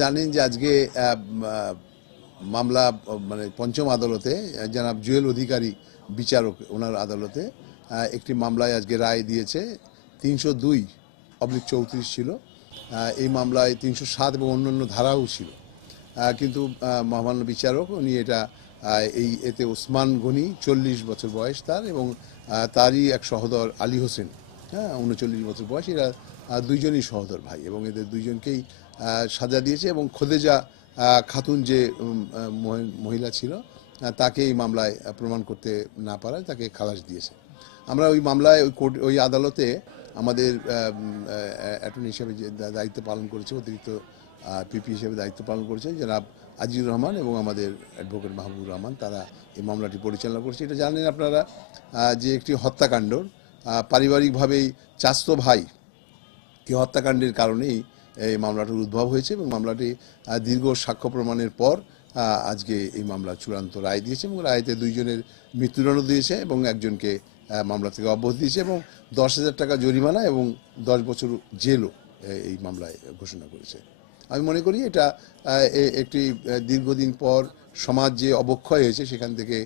জানেন যে আজকে মামলা মানে পঞ্চম আদালতে জনাব জুয়েল অধিকারী বিচারক, ওনার আদালতে একটি মামলায় আজকে রায় দিয়েছে। তিনশো দুই অবলিক চৌত্রিশ ছিল। এই মামলায় তিনশো সাত এবং অন্যান্য ধারাও ছিল। কিন্তু মহামান্য বিচারক, উনি এটা এই এতে ওসমান গনি চল্লিশ বছর বয়স তার এবং তারই এক সহদর আলী হোসেন। হ্যাঁ উনচল্লিশ বছর বয়স। এরা দুইজনই সহোদর ভাই এবং এদের দুইজনকেই সাজা দিয়েছে এবং খোদেজা খাতুন যে মহিলা ছিল তাকে এই মামলায় প্রমাণ করতে না পারায় তাকে খালাস দিয়েছে। আমরা ওই মামলায় ওই কোর্ট, ওই আদালতে আমাদের অ্যাটর্নি হিসেবে যে দায়িত্ব পালন করেছে, অতিরিক্ত পিপি হিসেবে দায়িত্ব পালন করেছে, জনাব আজিজুর রহমান এবং আমাদের অ্যাডভোকেট মাহবুবুর রহমান, তারা এই মামলাটি পরিচালনা করছে। এটা জানেন আপনারা যে একটি হত্যাকাণ্ড পারিবারিকভাবেই চাস্ত ভাই কি হত্যাকাণ্ডের কারণেই এই মামলাটির উদ্ভব হয়েছে এবং মামলাটি দীর্ঘ সাক্ষ্য প্রমাণের পর আজকে এই মামলা চূড়ান্ত রায় দিয়েছে এবং রায়তে দুইজনের মৃত্যুদণ্ড দিয়েছে এবং একজনকে মামলা থেকে অব্যাহতি দিয়েছে এবং দশ হাজার টাকা জরিমানা এবং দশ বছর জেলও এই মামলায় ঘোষণা করেছে। আমি মনে করি এটা একটি দীর্ঘদিন পর সমাজ যে অবক্ষয় হয়েছে সেখান থেকে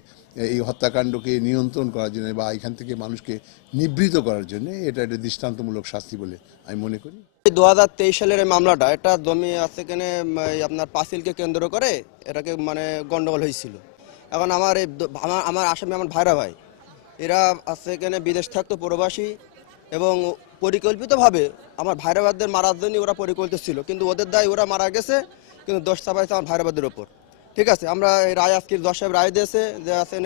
এই হত্যাকাণ্ডকে নিয়ন্ত্রণ করার জন্য বা এখান থেকে মানুষকে নিবৃত করার জন্য এটা একটা দৃষ্টান্তমূলক শাস্তি বলে আমি মনে করি। দু হাজার তেইশ সালের এই মামলাটা, এটা জমি আছে এই আপনার পাঁচিলকে কেন্দ্র করে এটাকে মানে গন্ডগোল হয়েছিল। এখন আমার এই আমার আসামি আমার ভাইরা ভাই, এরা আছে এখানে বিদেশ থাকতো প্রবাসী এবং পরিকল্পিতভাবে আমার ভাইরাবাদদের মারার জন্য ওরা পরিকল্পিত ছিল। কিন্তু ওদের দায় ওরা মারা গেছে, কিন্তু দোষ চাপাইছে আমার ভাইরাবাদের ওপর ঠিক আছে, আমরা এই রায় আজকে দশ সাহেব রায় দিয়েছে যে আছে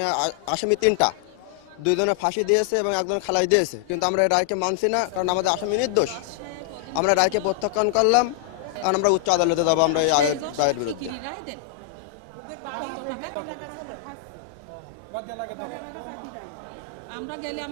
আসামি তিনটা। দুইজনে ফাঁসি দিয়েছে এবং একজন খালাই দিয়েছে। কিন্তু আমরা এই রায়কে মানছি না, কারণ আমাদের আসামি নির্দোষ। আমরা রায়কে প্রত্যাখ্যান করলাম, আর আমরা উচ্চ আদালতে যাব আমরা এই রায়ের রায়ের বিরুদ্ধে। আমরা গেলে